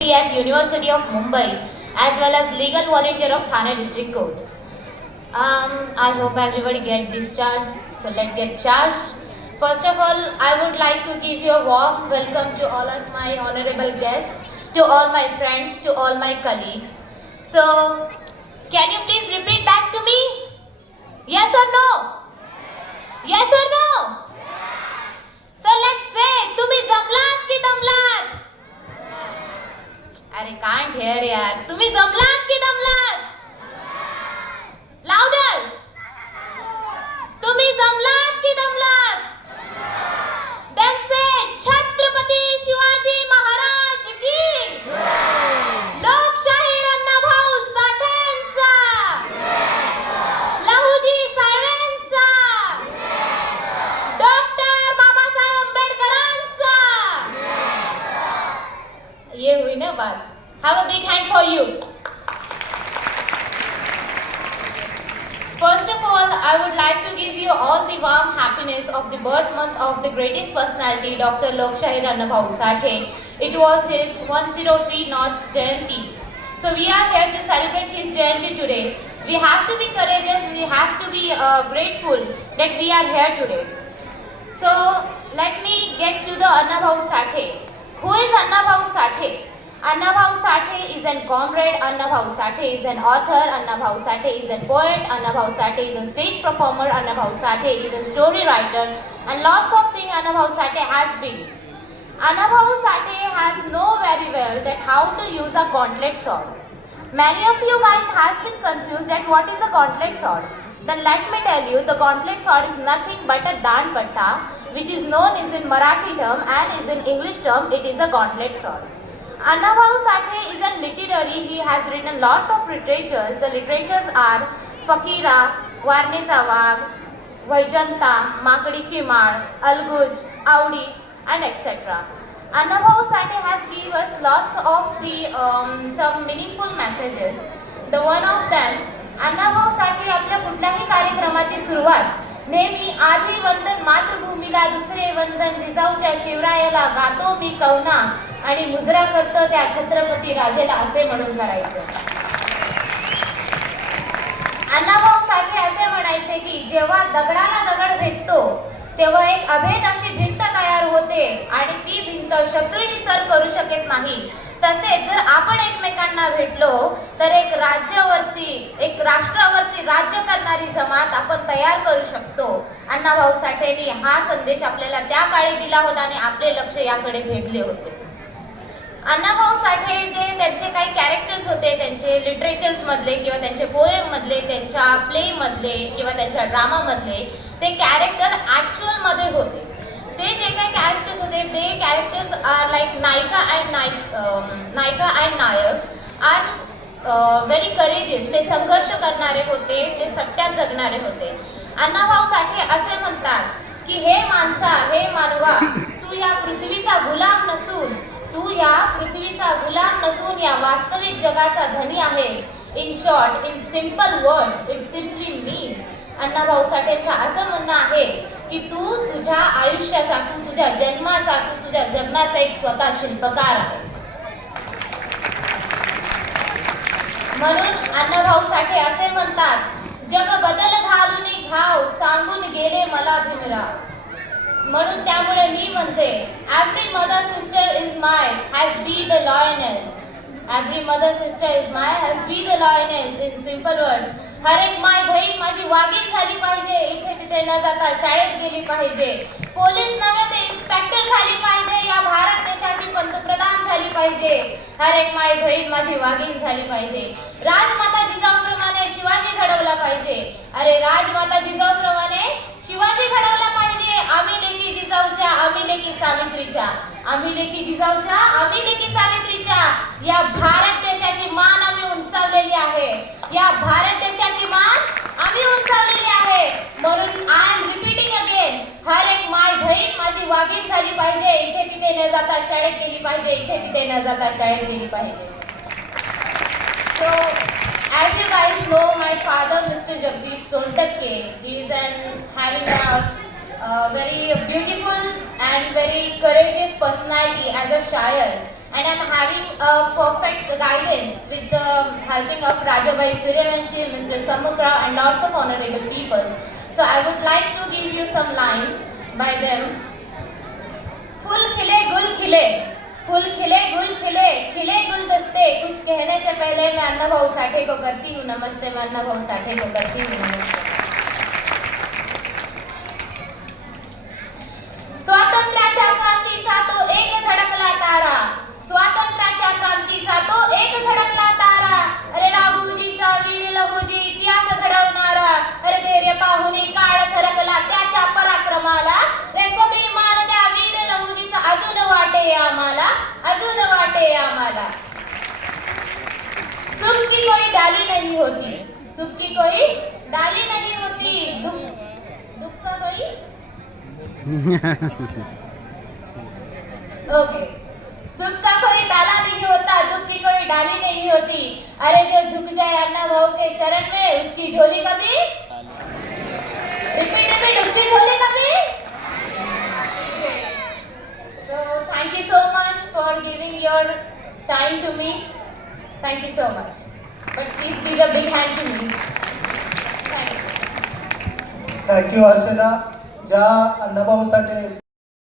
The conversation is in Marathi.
at University of Mumbai as well as legal volunteer of Thane District Court. I hope everybody get discharged. So let's get charged. First of all, I would like to give you a warm welcome to all of my honorable guests, to all my friends, to all my colleagues. So, can you please repeat back to me? Yes or no? Yes or no? So let's say, तुम्ही जमलात की दमलात? अरे can't hear यार. तुम्ही जमलात की दमलात? Louder. तुम्ही जमलात की दमलात? Then say छत्रपती शिवाजी महाराज की. लोकशाहीर अण्णाभाऊ साठेंचा. लहुजी साळवेंचा. डॉक्टर बाबासाहेब आंबेडकरांचा. ये हुई ना बात. Have a big hand for you. First of all, I would like to give you all the warm happiness of the birth month of the greatest personality, Dr. Lokshahir Annabhau Sathe. It was his 103rd Jayanti. So we are here to celebrate his Jayanti today. We have to be courageous, we have to be grateful that we are here today. So let me get to the Annabhau Sathe. Who is Annabhau Sathe? Annabhau Sathe is a comrade, Annabhau Sathe is an author, Annabhau Sathe is a poet, Annabhau Sathe is a stage performer, Annabhau Sathe is a story writer, and lots of things Annabhau Sathe has been. Annabhau Sathe has known very well that how to use a gauntlet sword. Many of you guys has been confused at what is a gauntlet sword. Then let me tell you, the gauntlet sword is nothing but a dan patta, which is known as in Marathi term and is in English term, it is a gauntlet sword. Annabhau Sathe is a literary, he has written lots of literatures. The literatures are Fakira, Varneza Wagh, Vaijanta, Makadichi Maal, Alguj, Audi and etc. Annabhau Sathe has given us lots of the some meaningful messages. The one of them, Annabhau Sathe आपल्या कुठल्याही कार्यक्रमाची सुरुवात नेहमी आधी वंदन मातृभूमीला, दुसरे वंदन जिजाऊच्या शिवरायाला, गातो मी कवना आणि मुजरा करतो त्या छत्रपती राजेला असे म्हणून करायचं. अण्णाभाऊ साठे असे म्हणायचे की जेव्हा दगडाला दगड भेटतो तेव्हा एक अभेद अशी भिंत तयार होते आणि ती भिंत शत्रूही सर करू शकत नाही. तसेच जर आपण एकमेकांना भेटलो तर एक राज्यावरती, एक राष्ट्रावरती राज्य करणारी जमात आपण तयार करू शकतो. अण्णाभाऊ साठेंनी हा संदेश आपल्याला त्या काळी दिला होता आणि आपले लक्ष याकडे भेटले होते. अण्णाभाऊ साठे जे त्यांचे काही कॅरेक्टर्स होते, त्यांचे लिटरेचर्स मधले किंवा त्यांचे पोएम मधले, त्यांच्या प्ले मधले किंवा त्यांच्या ड्रामा मधले ते कॅरेक्टर ऍक्च्युअल मध्ये होते. ते जे काही कॅरेक्टर्स होते ते कॅरेक्टर्स आर लाईक नायिका and Nayaks R very courageous. ते संघर्ष करणारे होते, ते सत्यात जगणारे होते. अण्णाभाऊ साठे असे म्हणतात की हे माणसा, हे मानवा, तू या पृथ्वीचा गुलाम नसून, तू या पृथ्वीचा गुलाम नसून या वास्तविक जगाचा धनी आहेस. In short, in simple words, it simply means. Annabhau साठेंचं असं म्हणणं आहे की तू तुझ्या आयुष्याचा, तू तुझ्या जन्माचा, तू तुझ्या जगण्याचा एक स्वतः शिल्पकार आहेस. म्हणून अण्णाभाऊ साठे असे म्हणतात, जग बदल घालून घाव सांगून गेले मला भीमराव. म्हणून त्यामुळे मी म्हणते, every mother sister is my has be the lioness. Every mother sister is my has be the lioness. In simple words, हर एक माय बहीण माझी वागीण झाली पाहिजे, इथे तिथे न जाता शाळेत गेली पाहिजे, पोलीस नव्हे ते इन्स्पेक्टर झाली पाहिजे, या भारत देशाची पंतप्रधान झाली पाहिजे. हर एक माय बहीण माझी वागीण झाली पाहिजे. राजमाता जिजाऊप्रमाणे शिवाजी घडवला पाहिजे. अरे राजमाता जिजाऊप्रमाणे शिवाजी घडवला पाहिजे. आम्ही लेकी जिजाऊच्या, आम्ही लेकी सावित्रीच्या, आम्ही लेकी जिजाऊच्या, आम्ही लेकी सावित्रीच्या. या भारत देशाची मान आम्ही उंचावलेली आहे. या भारत देशाची मान आम्ही उंचावलेली आहे. म्हणून आय एम रिपीटिंग अगेन, हर एक माय बहीण माझी वागीण झाली पाहिजे, इथे तिथे न जाता शाळेत गेली पाहिजे, इथे तिथे न जाता शाळेत गेली पाहिजे. So, as you guys know, my father, Mr. Jagdish Sontakke, he is having a very beautiful and very courageous personality as a shayar. and I'm having a perfect guidance with the helping of Rajabai Suryavanshi, Mr. Samukra, and lots of honorable peoples. So I would like to give you some lines by them. फूल खिले गुल खिले, फूल खिले गुल खिले, खिले गुलदस्ते, कुछ कहने से पहले मैं अन्ना भाऊ साठे को करती हूँ नमस्ते, मैं अन्ना भाऊ साठे को करती हूँ नमस्ते. स्वातंत्र्याच्या क्रांतीचा तो एक धडकला तारा, स्वातंत्र्याच्या क्रांतीचा तो एक धडकला तारा, अरे राघुजीचा वीर लहुजी इतिहास घडवणारा, अरे धैर्य पाहुनी काळ थरकला त्याच्या पराक्रमाला, रे स्वाभिमान त्या वीर लहुजीचा अजून वाटे आम्हाला, अजून वाटे आम्हाला. सुख की कोई डाली नहीं होती, सुख की कोई डाली नहीं होती, दुख का कोई ओके. सुख का कोई डाला नहीं होता, दुख की कोई डाली नहीं होती, अरे जो झुक जाए अन्ना भाऊ के शरण में उसकी झोली कभी रिपीट उसकी झोली कभी. So thank you so much for giving your time to me. Thank you so much. But please give a big hand to me. Thank you. Thank you Harshada. ज्या अण्णाभाऊ साठे